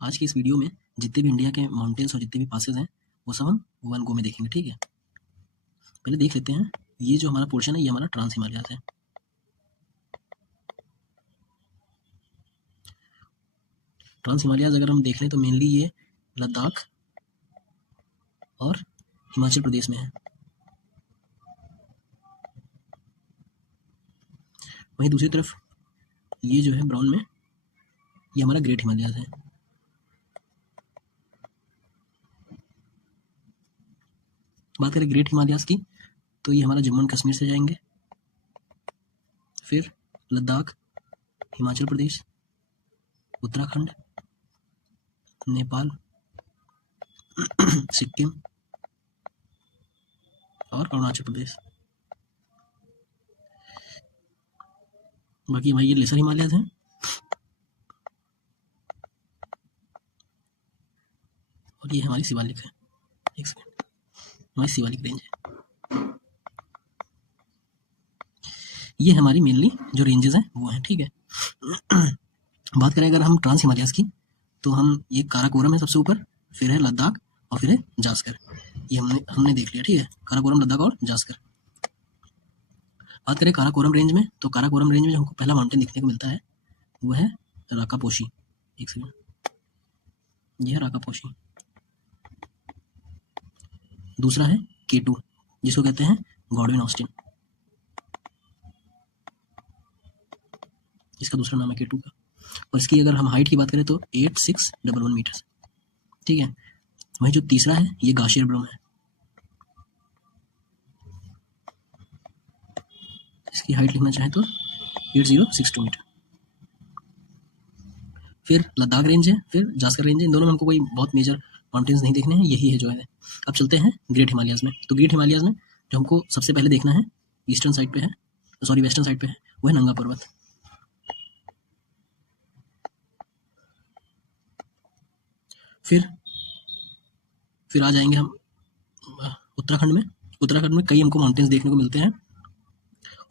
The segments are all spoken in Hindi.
आज की इस वीडियो में जितने भी इंडिया के माउंटेन्स और जितने भी पासेस हैं वो सब हम वन गो में देखेंगे, ठीक है। पहले देख लेते हैं, ये जो हमारा पोर्शन है ये हमारा ट्रांस हिमालयाज है। ट्रांस हिमालयाज अगर हम देख लें तो मेनली ये लद्दाख और हिमाचल प्रदेश में है। वहीं दूसरी तरफ ये जो है ब्राउन में, ये हमारा ग्रेट हिमालयाज है। बात करें ग्रेट हिमालयाज की तो ये हमारा जम्मू एंड कश्मीर से जाएंगे, फिर लद्दाख, हिमाचल प्रदेश, उत्तराखंड, नेपाल, सिक्किम और अरुणाचल प्रदेश। बाकी भाई ये लेसर हिमालयाज हैं। और ये हमारी शिवालिक है, एक सेकेंड, हमारी शिवालिक रेंज है। ये हमारी मेनली जो रेंजेस हैं वो हैं, ठीक है। बात करें अगर हम ट्रांस हिमालयाज की तो हम ये काराकोरम है सबसे ऊपर, फिर है लद्दाख और फिर है जास्कर। ये हमने देख लिया, ठीक है, काराकोरम, लद्दाख और जास्कर। बात करें काराकोरम रेंज में तो काराकोरम रेंज में जो हमको पहला माउंटेन देखने को मिलता है वो है राकापोशी। एक सेकेंड, ये है राकापोशी। दूसरा है K2 जिसको कहते हैं गॉडविन ऑस्टिन, इसका दूसरा नाम है K2 का। और इसकी अगर हम हाइट की बात करें तो 8611 मीटर, ठीक है। वहीं जो तीसरा है ये गाशियर ब्रह्म है, इसकी हाइट लिखना चाहें तो 8062 मीटर। फिर लद्दाख रेंज है, फिर जास्कर रेंज है। इन दोनों में हमको कोई बहुत मेजर माउंटेन्स नहीं देखने हैं, यही है जो है। अब चलते हैं ग्रेट हिमालयाज में। तो ग्रेट हिमालयाज में जो हमको सबसे पहले देखना है ईस्टर्न साइड पे है, सॉरी वेस्टर्न साइड पे है, वो है नंगा पर्वत। फिर आ जाएंगे हम उत्तराखंड में। उत्तराखंड में कई हमको माउंटेन्स देखने को मिलते हैं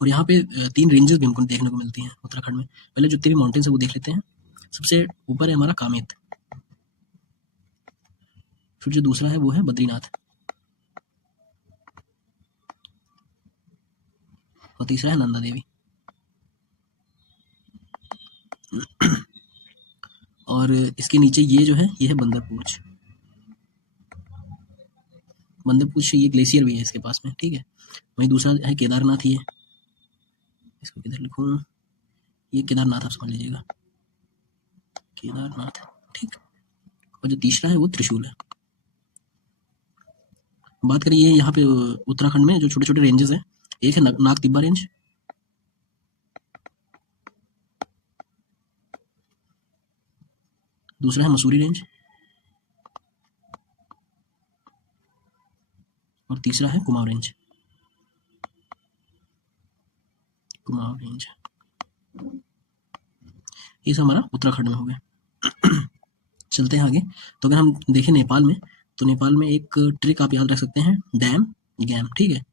और यहाँ पे 3 रेंजेस भी हमको देखने को मिलती हैं उत्तराखंड में। पहले जितने भी माउंटेन्स है वो देख लेते हैं। सबसे ऊपर है हमारा कामेत, फिर जो दूसरा है वो है बद्रीनाथ, और तीसरा है नंदा देवी। और इसके नीचे ये जो है ये है बंदरपूछ। बंदरपूछ ये ग्लेशियर भी है इसके पास में, ठीक है। वहीं दूसरा है केदारनाथ, ये इसको किधर लिखूं, ये केदारनाथ आप समझ लीजिएगा, केदारनाथ, ठीक। और जो तीसरा है वो त्रिशूल है। बात करें ये यहाँ पे उत्तराखंड में जो छोटे छोटे रेंजेस हैं, एक है नाग तिब्बा रेंज, दूसरा है मसूरी रेंज और तीसरा है कुमाऊं रेंज। कुमाऊं रेंज ये सब हमारा उत्तराखंड में हो गया। चलते हैं आगे। तो अगर हम देखें नेपाल में तो नेपाल में एक ट्रिक आप याद रख सकते हैं, डैम गैम, ठीक है।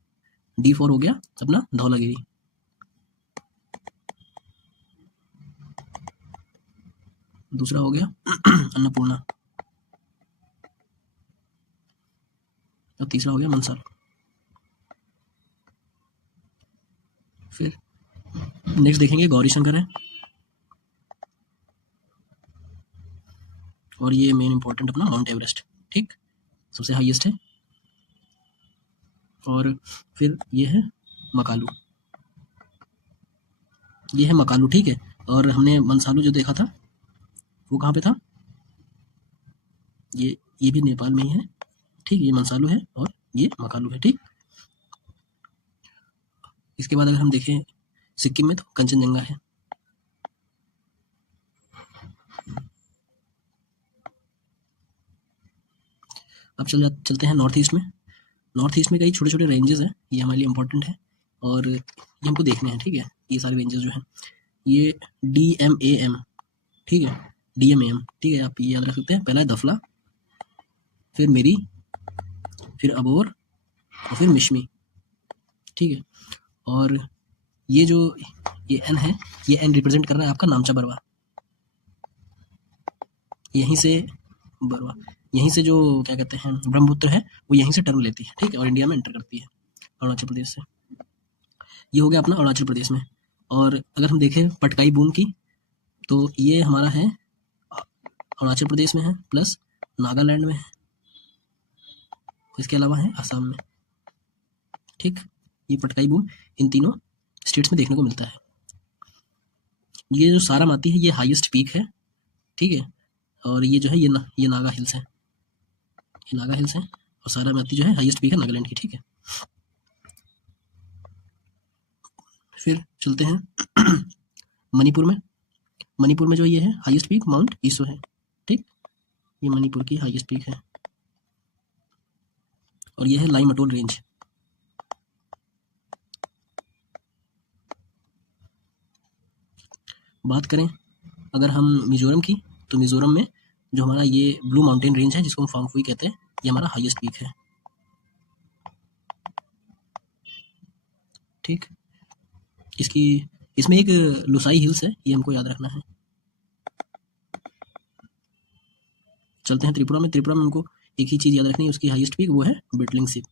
D4 हो गया अपना धौलागिरी। दूसरा हो गया अन्नपूर्णा, और तीसरा हो गया मंसल। फिर नेक्स्ट देखेंगे गौरी शंकर है, और ये मेन इंपॉर्टेंट अपना माउंट एवरेस्ट, ठीक, सबसे हाईएस्ट है। और फिर ये है मकालू, ये है मकालू, ठीक है। और हमने मंसालू जो देखा था वो कहाँ पे था, ये भी नेपाल में ही है, ठीक। ये मंसालू है और ये मकालू है, ठीक। इसके बाद अगर हम देखें सिक्किम में तो कंचनजंगा है। अब चलते हैं नॉर्थ ईस्ट में। नॉर्थ ईस्ट में कई छोटे छोटे रेंजेस हैं, ये हमारे लिए इंपॉर्टेंट है और ये हमको देखने हैं, ठीक है। ये सारे रेंजेस जो हैं ये DMAM, ठीक है, DMAM, ठीक है, आप ये याद रख सकते हैं। पहला है दफला, फिर मेरी, फिर अबोर और फिर मिशमी, ठीक है। और ये जो ये N है, ये N रिप्रेजेंट कर रहा है आपका नामचा बरवा, यहीं से बरवा यहीं से जो क्या कहते हैं ब्रह्मपुत्र है वो यहीं से टर्न लेती है, ठीक है, और इंडिया में एंटर करती है अरुणाचल प्रदेश से। ये हो गया अपना अरुणाचल प्रदेश में। और अगर हम देखें पटकाई बूंद की, तो ये हमारा है अरुणाचल प्रदेश में है, प्लस नागालैंड में है, इसके अलावा है असम में, ठीक। ये पटकाई बूंद इन तीनों स्टेट्स में देखने को मिलता है। ये जो सारामाती है ये हाईएस्ट पीक है, ठीक है, और ये जो है ये नागा हिल्स है, ये नागा हिल्स है, और सारामाती जो है हाईएस्ट पीक है नागालैंड की, ठीक है। फिर चलते हैं मणिपुर में। मणिपुर में जो ये है हाईएस्ट पीक माउंट ईसो है, ठीक, ये मणिपुर की हाईएस्ट पीक है, और ये है लाइम अटोल रेंज। बात करें अगर हम मिजोरम की, तो मिजोरम में जो हमारा ये ब्लू माउंटेन रेंज है जिसको हम फांगफुई कहते हैं, ये हमारा हाईएस्ट पीक है, ठीक। इसमें एक लुसाई हिल्स है, ये हमको याद रखना है। चलते हैं त्रिपुरा में। त्रिपुरा में हमको एक ही चीज़ याद रखनी है, उसकी हाईएस्ट पीक वो है बिटलिंग सिप।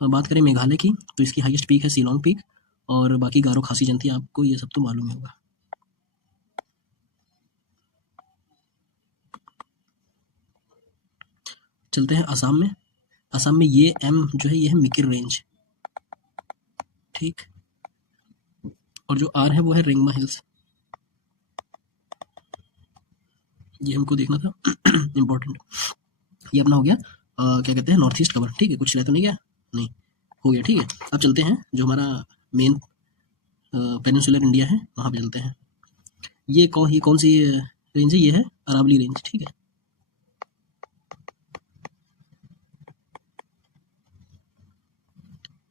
बात करें मेघालय की, तो इसकी हाईएस्ट पीक है शिलोंग पीक, और बाकी गारो खासी जनती आपको ये सब तो मालूम होगा। चलते हैं असम में। असम में ये एम जो है ये है मिकिर रेंज, ठीक, और जो आर है वो है रिंगमा हिल्स, ये हमको देखना था इम्पोर्टेंट। ये अपना हो गया क्या कहते हैं नॉर्थ ईस्ट कवर, ठीक है, कुछ रह तो नहीं गया, नहीं हो गया, ठीक है। अब चलते हैं जो हमारा मेन पेनिनसुलर इंडिया है वहाँ पे चलते हैं। ये कौन सी रेंज है, ये है अरावली रेंज, ठीक है।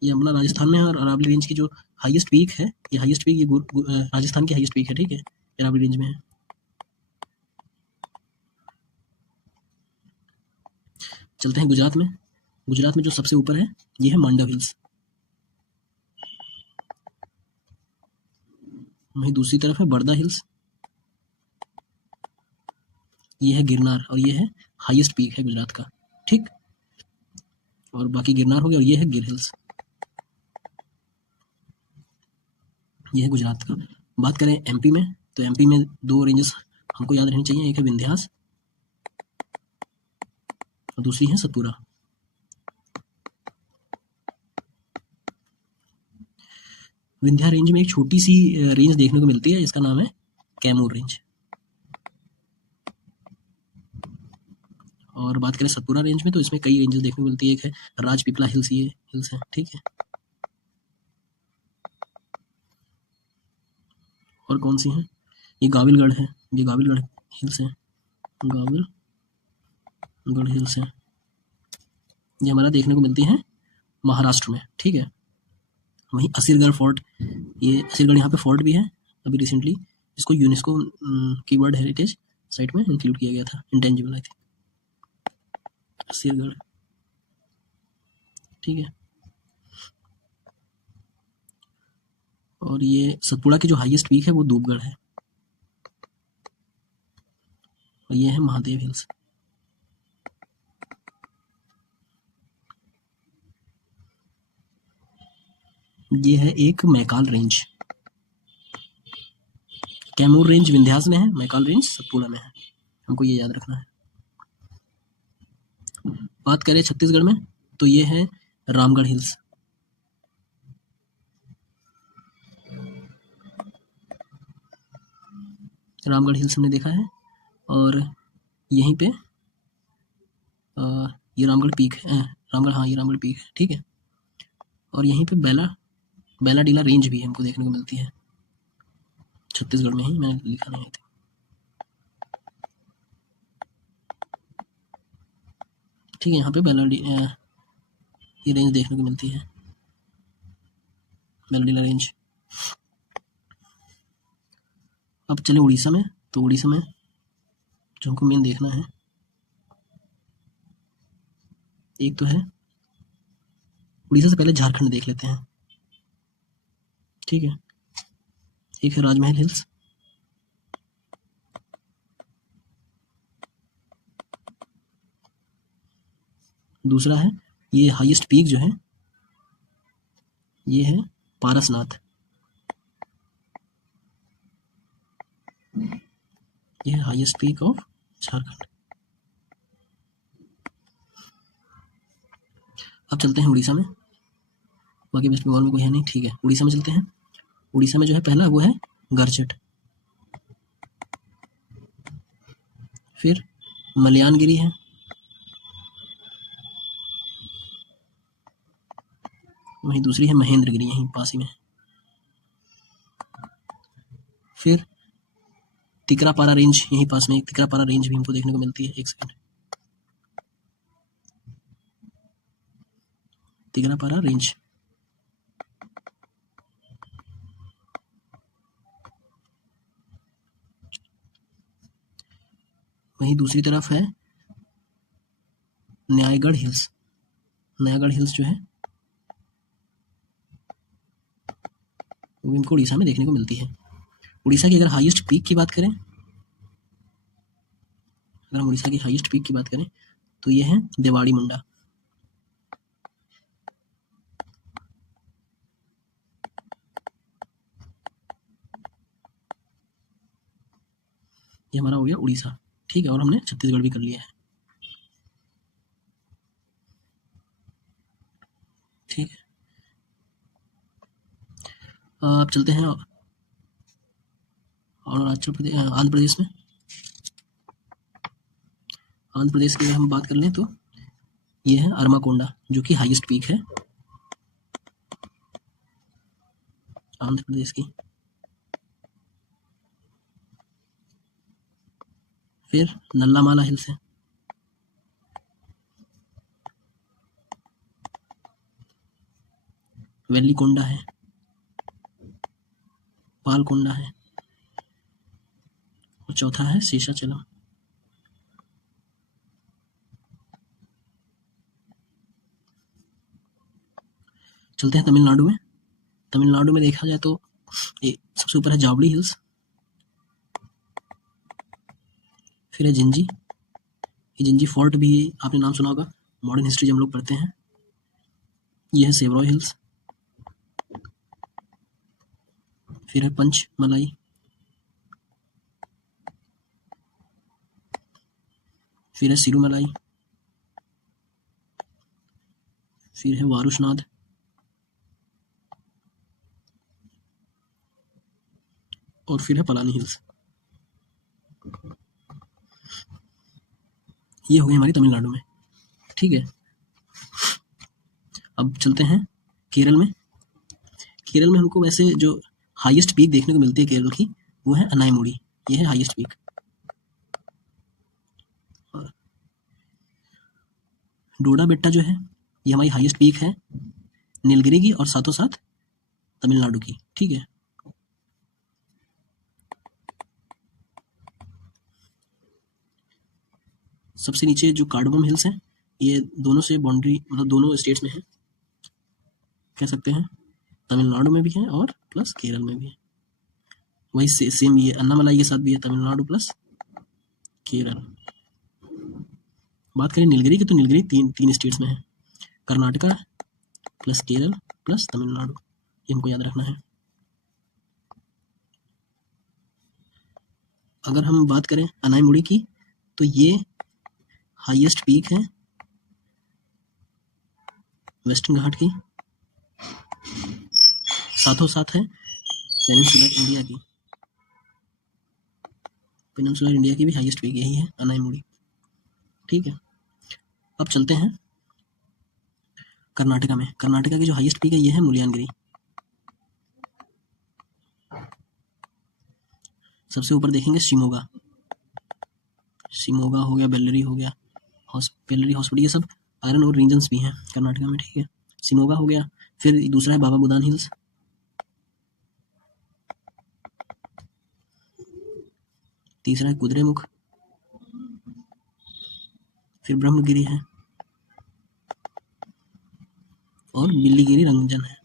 ये अपना राजस्थान में है, और अरावली रेंज की जो हाईएस्ट पीक है, ये हाईएस्ट पीक ये राजस्थान की हाईएस्ट पीक है, ठीक है, अरावली रेंज में है। चलते हैं गुजरात में। गुजरात में जो सबसे ऊपर है ये है मांडव हिल्स, वहीं दूसरी तरफ है बरदा हिल्स, ये है गिरनार, और ये है हाईएस्ट पीक है गुजरात का, ठीक, और बाकी गिरनार हो गया, और ये है गिर हिल्स, ये है गुजरात का। बात करें एमपी में, तो एमपी में दो रेंजेस हमको याद रहनी चाहिए, एक है विंध्यास और दूसरी है सतपुरा। विंध्या रेंज में एक छोटी सी रेंज देखने को मिलती है, जिसका नाम है कैमूर रेंज। और बात करें सतपुरा रेंज में, तो इसमें कई रेंजेस देखने को मिलती है, एक है राजपीपला हिल्स, ये हिल्स है, ठीक है। और कौन सी है, ये गाविलगढ़ है, ये गाविलगढ़ हिल्स है, गाविलगढ़ हिल्स है, ये हमारा देखने को मिलती है महाराष्ट्र में, ठीक है। वहीं असीरगढ़ फोर्ट, ये असीरगढ़ यहाँ पे फोर्ट भी है, अभी रिसेंटली इसको यूनेस्को की वर्ल्ड हेरिटेज साइट में इंक्लूड किया गया था, इंटेंजिबल आई थिंक, असीरगढ़, ठीक है। और ये सतपुड़ा की जो हाईएस्ट पीक है वो धूपगढ़ है, और ये है महादेव हिल्स। ये है एक मैकाल रेंज, कैमूर रेंज विंध्यास में है, मैकाल रेंज सतपुड़ा में है, हमको ये याद रखना है। बात करें छत्तीसगढ़ में, तो ये है रामगढ़ हिल्स, रामगढ़ हिल्स हमने देखा है, और यहीं पे ये रामगढ़ पीक है, रामगढ़, हाँ ये रामगढ़ पीक है, ठीक है। और यहीं पे बेलाडीला रेंज भी हमको देखने को मिलती है, छत्तीसगढ़ में ही, मैंने लिखा नहीं था, ठीक है। यहाँ पे ये रेंज देखने को मिलती है, बेलाडीला रेंज। अब चले उड़ीसा में, तो उड़ीसा में जो हमको मेन देखना है, एक तो है उड़ीसा से पहले झारखंड देख लेते हैं, ठीक है। एक है राजमहल हिल्स, दूसरा है ये हाईएस्ट पीक जो है ये है पारसनाथ, ये है हाईएस्ट पीक ऑफ झारखंड। अब चलते हैं उड़ीसा में, बाकी वेस्ट बंगाल में कोई है नहीं, ठीक है। उड़ीसा में चलते हैं। उड़ीसा में जो है पहला वो है गरचट, फिर मलयानगिरी है, वहीं दूसरी है महेंद्रगिरी, यहीं पास ही में। फिर तिकरापारा रेंज, यहीं पास में एक तिकरापारा रेंज भी हमको देखने को मिलती है। एक सेकंड, तिकरापारा रेंज, वहीं दूसरी तरफ है न्यायगढ़ हिल्स। न्यायगढ़ हिल्स जो है वो हमको उड़ीसा में देखने को मिलती है। उड़ीसा की अगर हाईएस्ट पीक की बात करें, अगर हम उड़ीसा की हाईएस्ट पीक की बात करें तो ये है देवाड़ी मुंडा। ये हमारा हो गया उड़ीसा, ठीक है। और हमने छत्तीसगढ़ भी कर लिया है, ठीक है। अब चलते हैं अरुणाचल प्रदेश, आंध्र प्रदेश में। आंध्र प्रदेश की अगर हम बात कर लें तो ये है अरमाकोंडा, जो कि हाईएस्ट पीक है आंध्र प्रदेश की। फिर नल्लामाला हिल्स है, वेल्लीकोंडा है, पालकोंडा है, और चौथा है शेषाचलम। चलते हैं तमिलनाडु में। तमिलनाडु में देखा जाए तो सबसे ऊपर है जावड़ी हिल्स, फिर है जिंजी। ये जिंजी फोर्ट भी आपने नाम सुना होगा, मॉडर्न हिस्ट्री जब हम लोग पढ़ते हैं। ये है सेवरॉय हिल्स, फिर है पंच मलाई, फिर है सिरुमलाई, फिर है वारुशनाथ, और फिर है पलानी हिल्स। ये हो गई हमारी तमिलनाडु में, ठीक है। अब चलते हैं केरल में। केरल में हमको वैसे जो हाईएस्ट पीक देखने को मिलती है केरल की, वो है अनाईमुड़ी, ये है हाईएस्ट पीक। डोडा बेट्टा जो है ये हमारी हाईएस्ट पीक है नीलगिरी की, और साथों साथ तमिलनाडु की, ठीक है। सबसे नीचे जो कार्डमम हिल्स है, ये दोनों से बाउंड्री, मतलब दोनों स्टेट्स में है, कह सकते हैं। तमिलनाडु में भी है और प्लस केरल में भी है। वही सेम ये अन्नामलाई के साथ भी है, तमिलनाडु प्लस केरल। बात करें नीलगिरी की तो नीलगिरी तीन स्टेट्स में है, कर्नाटका प्लस केरल प्लस तमिलनाडु, ये हमको याद रखना है। अगर हम बात करें अनाईमुड़ी की तो ये हाईएस्ट पीक है वेस्टर्न घाट की, साथों साथ है पेनिनसुलर इंडिया की। पेनिनसुलर इंडिया की भी हाईएस्ट पीक यही है अनाईमुड़ी, ठीक है। अब चलते हैं कर्नाटका में। कर्नाटका की जो हाईएस्ट पीक है ये है मुलियानगिरी। सबसे ऊपर देखेंगे शिमोगा, शिमोगा हो गया, बेल्लरी हो गया, बेल्लरी हॉस्पिटल, ये सब आयरन और रीजन्स भी हैं कर्नाटका में, ठीक है। शिमोगा हो गया, फिर दूसरा है बाबा बुदान हिल्स, तीसरा है कुद्रेमुख, फिर ब्रह्मगिरी है, और बिल्लीगिरी रंजन है।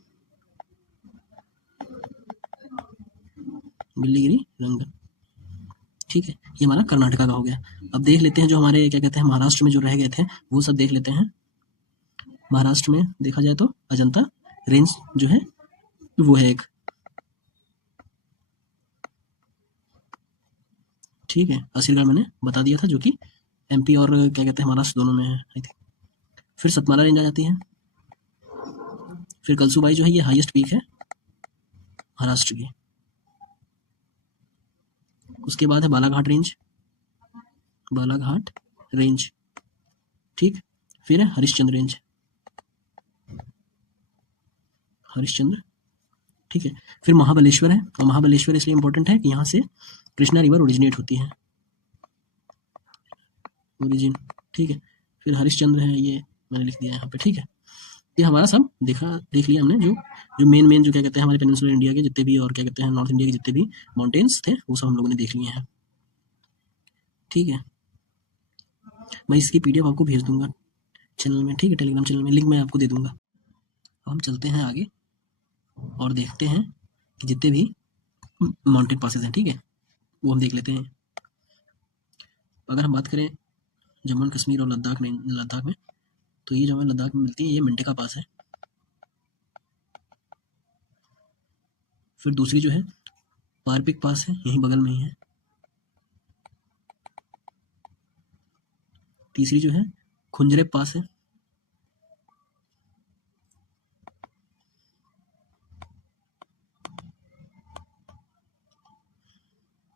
बिल्लीगिरी रंगन, ठीक है, ये हमारा कर्नाटका का हो गया। अब देख लेते हैं जो हमारे क्या कहते हैं महाराष्ट्र में जो रह गए थे वो सब देख लेते हैं। महाराष्ट्र में देखा जाए तो अजंता रेंज जो है वो है एक, ठीक है, असीरगढ़ मैंने बता दिया था जो कि एमपी और क्या कहते हैं महाराष्ट्र दोनों में है आई थिंक। फिर सतमारा रेंज आ जाती है। फिर कलसूबाई जो है ये हाईएस्ट पीक है महाराष्ट्र की। उसके बाद है बालाघाट रेंज, बालाघाट रेंज, ठीक। फिर है हरिश्चंद्र रेंज, हरिश्चंद्र, ठीक है। फिर महाबलेश्वर है, और महाबलेश्वर इसलिए इंपॉर्टेंट है कि यहाँ से कृष्णा रिवर ओरिजिनेट होती है, ओरिजिन, ठीक है। फिर हरिश्चंद्र है, ये मैंने लिख दिया यहाँ पे, ठीक है। ये हमारा सब देख लिया हमने, जो जो मेन जो क्या कहते हैं हमारे पेनिनसुलर इंडिया के जितने भी और क्या कहते हैं नॉर्थ इंडिया के जितने भी माउंटेन्स थे वो सब हम लोगों ने देख लिए हैं, ठीक है। मैं इसकी पीडीएफ आपको भेज दूंगा चैनल में, ठीक है, टेलीग्राम चैनल में लिंक मैं आपको दे दूंगा। अब हम चलते हैं आगे और देखते हैं कि जितने भी माउंटेन पासेस हैं, ठीक है, वो हम देख लेते हैं। अगर हम बात करें जम्मू एंड कश्मीर और लद्दाख में, तो ये जो हमें लद्दाख में मिलती है ये मिंटेका पास है। फिर दूसरी जो है पारपिक पास है, यहीं बगल में ही है। तीसरी जो है खुंजरेब पास है।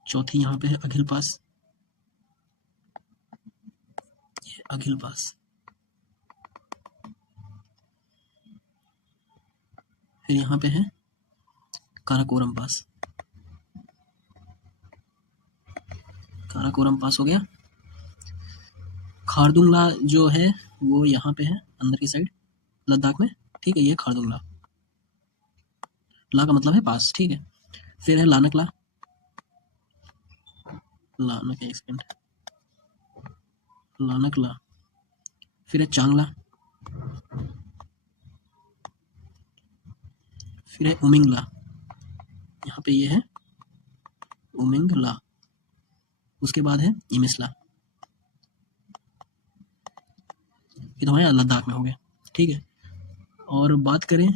चौथी यहाँ पे है अघिल पास, ये अघिल पास। फिर यहाँ पे है काराकोरम पास, काराकोरम पास हो गया। खारदुंगला जो है वो यहाँ पे है अंदर की साइड लद्दाख में, ठीक है, ये खारदुंगला, ला का मतलब है पास, ठीक है। फिर है लानकला, लानक, एक सेकंड, लानकला। फिर है चांगला, फिर है उमिंगला, यहाँ पे ये है उमिंगला। उसके बाद है इमिसला, ये तो हमारे लद्दाख में हो गया, ठीक है। और बात करें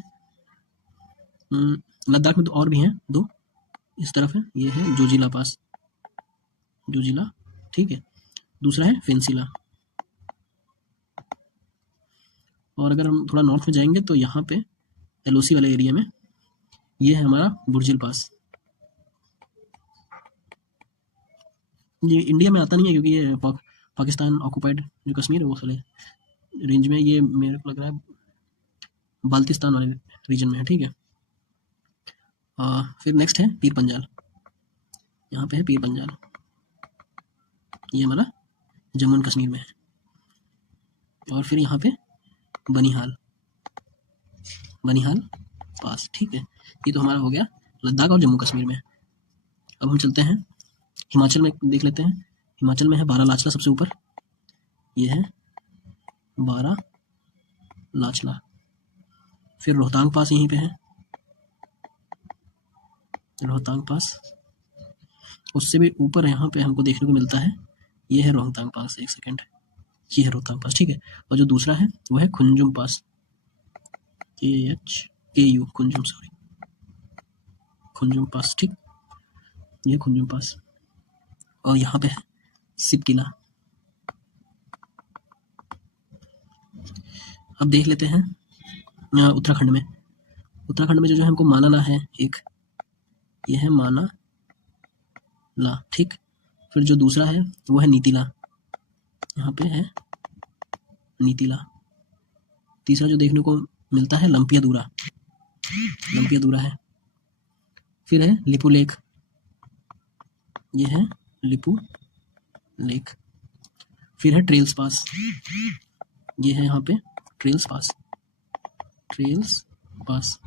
लद्दाख में तो और भी हैं दो, इस तरफ है, ये है जोजिला पास, जोजिला, ठीक है। दूसरा है फेंसिला। और अगर हम थोड़ा नॉर्थ में जाएंगे तो यहाँ पे एलओसी वाले एरिया में ये है हमारा बुर्जिल पास। ये इंडिया में आता नहीं है क्योंकि ये पाकिस्तान ऑक्युपाइड जो कश्मीर है वो साले रेंज में, ये मेरे को लग रहा है बाल्टिस्तान वाले रीजन में है, ठीक है। फिर नेक्स्ट है पीर पंजाल, यहाँ पे है पीर पंजाल, ये हमारा जम्मू एंड कश्मीर में है। और फिर यहाँ पे बनिहाल, बनिहाल पास, ठीक है। ये तो हमारा हो गया लद्दाख और जम्मू कश्मीर में। अब हम चलते हैं हिमाचल में, देख लेते हैं। हिमाचल में है बारालाचला सबसे ऊपर, ये है बारालाचला। फिर रोहतांग पास यहीं पे है, रोहतांग पास। उससे भी ऊपर यहाँ पे हमको देखने को मिलता है, ये है रोहतांग पास, एक सेकंड, ये है रोहतांग पास, ठीक है। और जो दूसरा है वो है खुंजुम पास, KHAU, खुंजुम, सॉरी, खुंजुम पास, ठीक, ये खुंजुम पास। और यहाँ पे है सिप किला। अब देख लेते हैं उत्तराखंड में, उत्तराखंड में जो हमको मानाला है एक, ये है मानाला, ठीक। फिर जो दूसरा है वो है नीतिला, यहाँ पे है नीतिला। तीसरा जो देखने को मिलता है लंपिया दूरा, लंपिया दूरा है। फिर है लिपू लेक, ये है लिपू लेक। फिर है ट्रेल्स पास, ये है यहाँ पे ट्रेल्स पास, ट्रेल्स पास,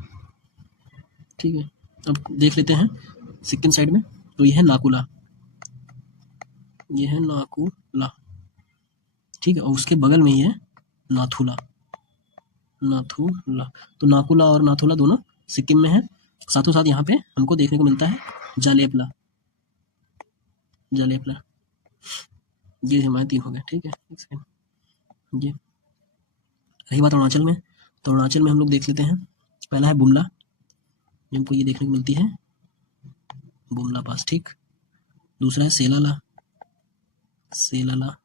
ठीक है। अब देख लेते हैं सिक्किम साइड में, तो ये है नाकुला, ये है नाकुला, ठीक है। और उसके बगल में ही है नाथुला, नाथुला। तो नाकुला और नाथुला दोनों सिक्किम में है। साथों साथ यहाँ पे हमको देखने को मिलता है जालेपला, जालेपला, ये हमारे 3 हो गए, ठीक है। एक सेकंड, ये रही बात अरुणाचल में, तो अरुणाचल में हम लोग देख लेते हैं। पहला है बुमला, हमको ये देखने को मिलती है बुमला पास, ठीक। दूसरा है सेलाला, सेलाला,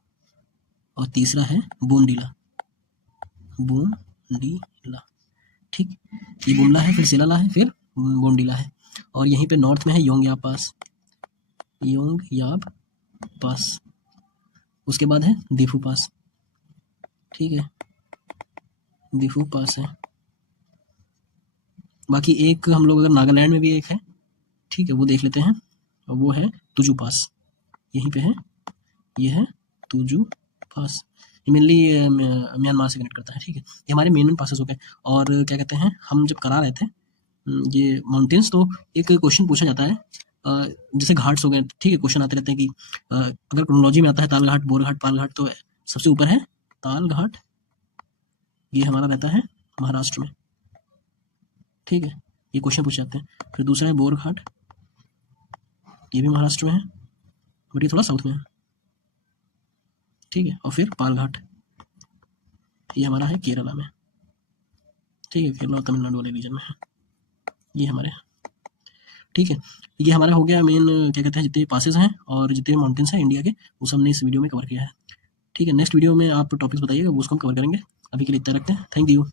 और तीसरा है बोमडीला, बोमडीला, ठीक। ये बुमला है, फिर सेलाला है, फिर बोमडीला है। और यहीं पे नॉर्थ में है योंगयाब पास, योंगयाब पास। उसके बाद है दिफू पास, ठीक है, दिफू पास है। बाकी एक हम लोग अगर नागालैंड में भी एक है, ठीक है, वो देख लेते हैं, और वो है तुजू पास, यहीं पे है, ये है तुजू पास। ये मेनली म्यांमार से कनेक्ट करता है, ठीक है। ये हमारे मेन पासेस हो गए। और क्या कहते हैं, हम जब करा रहे थे ये माउंटेन्स, तो एक क्वेश्चन पूछा जाता है, जैसे घाट्स हो गए, ठीक है, क्वेश्चन आते रहते हैं कि अगर क्रोनोलॉजी में आता है ताल घाट, बोर घाट, पाल घाट, तो सबसे ऊपर है ताल घाट, ये हमारा रहता है महाराष्ट्र में, ठीक है, ये क्वेश्चन पूछे जाते हैं। फिर दूसरा है बोर घाट, ये भी महाराष्ट्र में है, बट ये थोड़ा साउथ में है, ठीक है। और फिर पाल घाट, ये हमारा है केरला में, ठीक है, केरला और तमिलनाडु वाले रीजन में है, ये हमारे, ठीक है। ये हमारा हो गया मेन, क्या कहते हैं, जितने पासेस हैं और जितने माउंटेन्स हैं इंडिया के, वो सब हमने इस वीडियो में कवर किया है, ठीक है। नेक्स्ट वीडियो में आप टॉपिक्स बताइएगा, वो उसको हम कवर करेंगे। अभी के लिए इतना रखते हैं, थैंक यू।